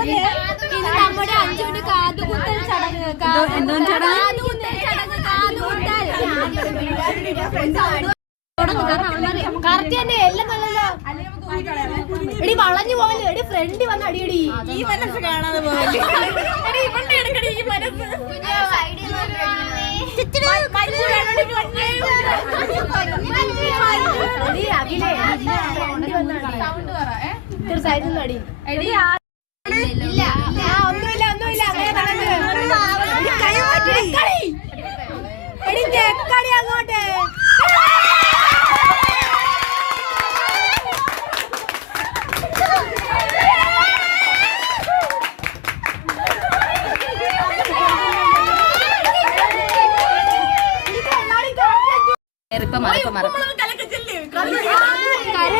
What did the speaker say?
നമ്മുടെ 5 മിനിറ്റ് കാതുകുത്തൽ ചടങ്ങ്. എന്തോന്ന് ചടങ്ങ്? കറക്റ്റ് തന്നെ എല്ലാം നല്ലല്ലോ. എടി വളഞ്ഞു പോകല്. എടി ഫ്രണ്ട് വന്ന് അടിയടി. ഈ മനസ്സ് കാണാതെ പോകല്. ഈ മനസ്സ് സൈഡിൽ നിന്ന് അടി. ഒന്നുമില്ല ഒന്നുമില്ല. എടി ഞെക്കടി അങ്ങോട്ട്. കര